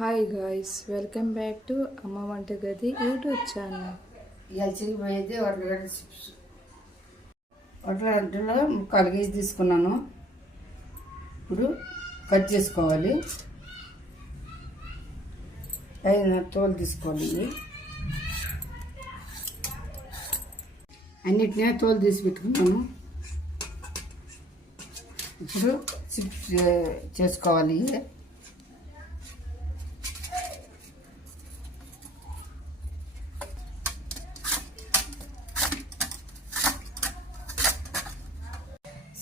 Hi guys, welcome back to అమ్మ వంటగది YouTube channel. ఇవాళ చేయబోయేది వడ్లగడ్డ చిప్స్. వడ్లగడ్డలో ముక్కలు గీసి తీసుకున్నాను. ఇప్పుడు కట్ చేసుకోవాలి. పైన తోలు తీసుకోవాలి. అన్నిటినీ తోలు తీసి పెట్టుకున్నాను. ఇప్పుడు చిప్స్ చేసుకోవాలి.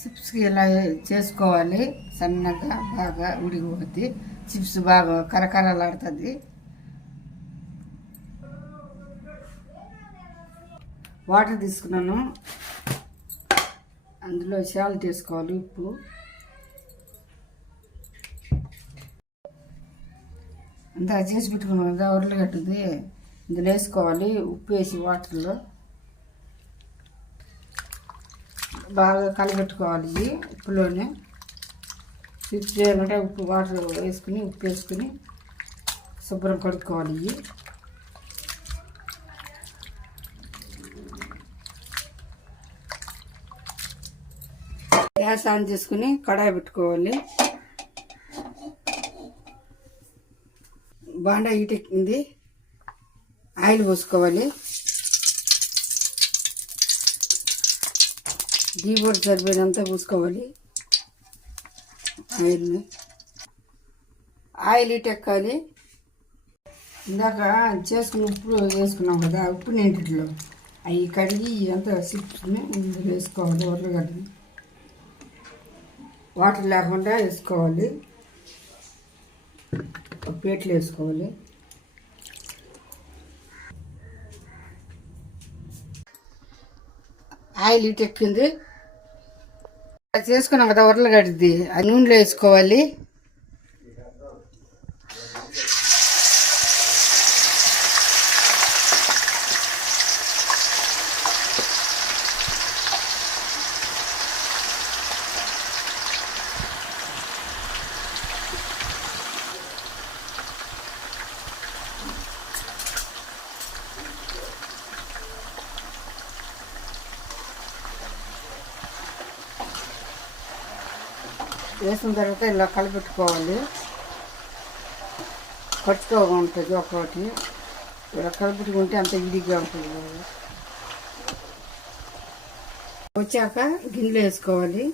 చిప్స్కి ఇలా చేసుకోవాలి. సన్నగా బాగా ఉడికిపోద్ది. చిప్స్ బాగా కరకరలాడుతుంది. వాటర్ తీసుకున్నాను. అందులో సాల్ట్ వేసుకోవాలి, ఉప్పు. అంతా చేసి పెట్టుకున్నాం కదా ఉర్లగడ్డది, ఇందులో వేసుకోవాలి. ఉప్పు వేసి వాటర్లో బాగా కలబెట్టుకోవాలి. ఉప్పులోనే చిప్స్ చేయాలంటే ఉప్పు వాటర్ వేసుకుని ఉప్పు వేసుకుని శుభ్రం కడుక్కోవాలి. గ్యాస్ ఆన్ చేసుకుని కడాయి పెట్టుకోవాలి. బాండా హీట్ ఎక్కింది. ఆయిల్ పోసుకోవాలి. గీబోర్డ్ సరిపోయినంత పూసుకోవాలి. ఆయిల్ హీట్ ఎక్కాలి. ఇందాక చేసుకుని ఉప్పు వేసుకున్నాం కదా, ఉప్పు నీటిలో అవి కడిగి అంతా చిప్స్ని ఇందులో వేసుకోవాలి. ఉర్లగడ్డని వాటర్ లేకుండా వేసుకోవాలి. ప్లేట్లు వేసుకోవాలి. ఆయిల్ హీట్ ఎక్కింది. చేసుకున్నాం కదా ఉర్లగడ్డది, ఆ నూనెలో వేసుకోవాలి. వేసిన తర్వాత ఇలా కలిపెట్టుకోవాలి. ఖర్చుగా ఉంటుంది. ఒకటి ఇలా కలిపెట్టుకుంటే అంత ఇడిగా ఉంటుంది. వచ్చాక గిన్నెలో వేసుకోవాలి.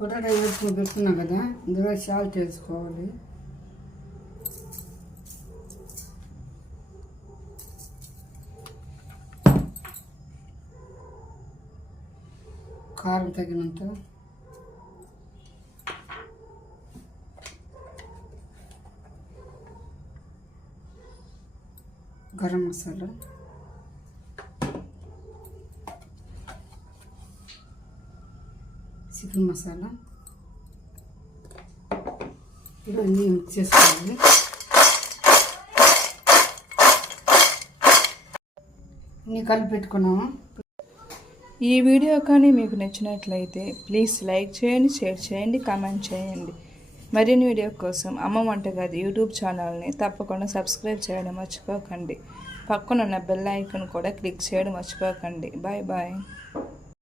పొటాటో వేసుకుని పెట్టుకున్నాం కదా, ఇందులో సాల్ట్ వేసుకోవాలి. కారం తగినంత, గరం మసాలా, చికెన్ మసాలా, ఇవన్నీ మిక్స్ చేసుకోవాలి. ఇన్ని కలిపి పెట్టుకున్నాము. ఈ వీడియో కానీ మీకు నచ్చినట్లయితే ప్లీజ్ లైక్ చేయండి, షేర్ చేయండి, కామెంట్ చేయండి. మరిన్ని వీడియో కోసం అమ్మ వంటగది యూట్యూబ్ ఛానల్ని తప్పకుండా సబ్స్క్రైబ్ చేయడం మర్చిపోకండి. పక్కనున్న బెల్ ఐకాన్ కూడా క్లిక్ చేయడం మర్చిపోకండి. Bye bye.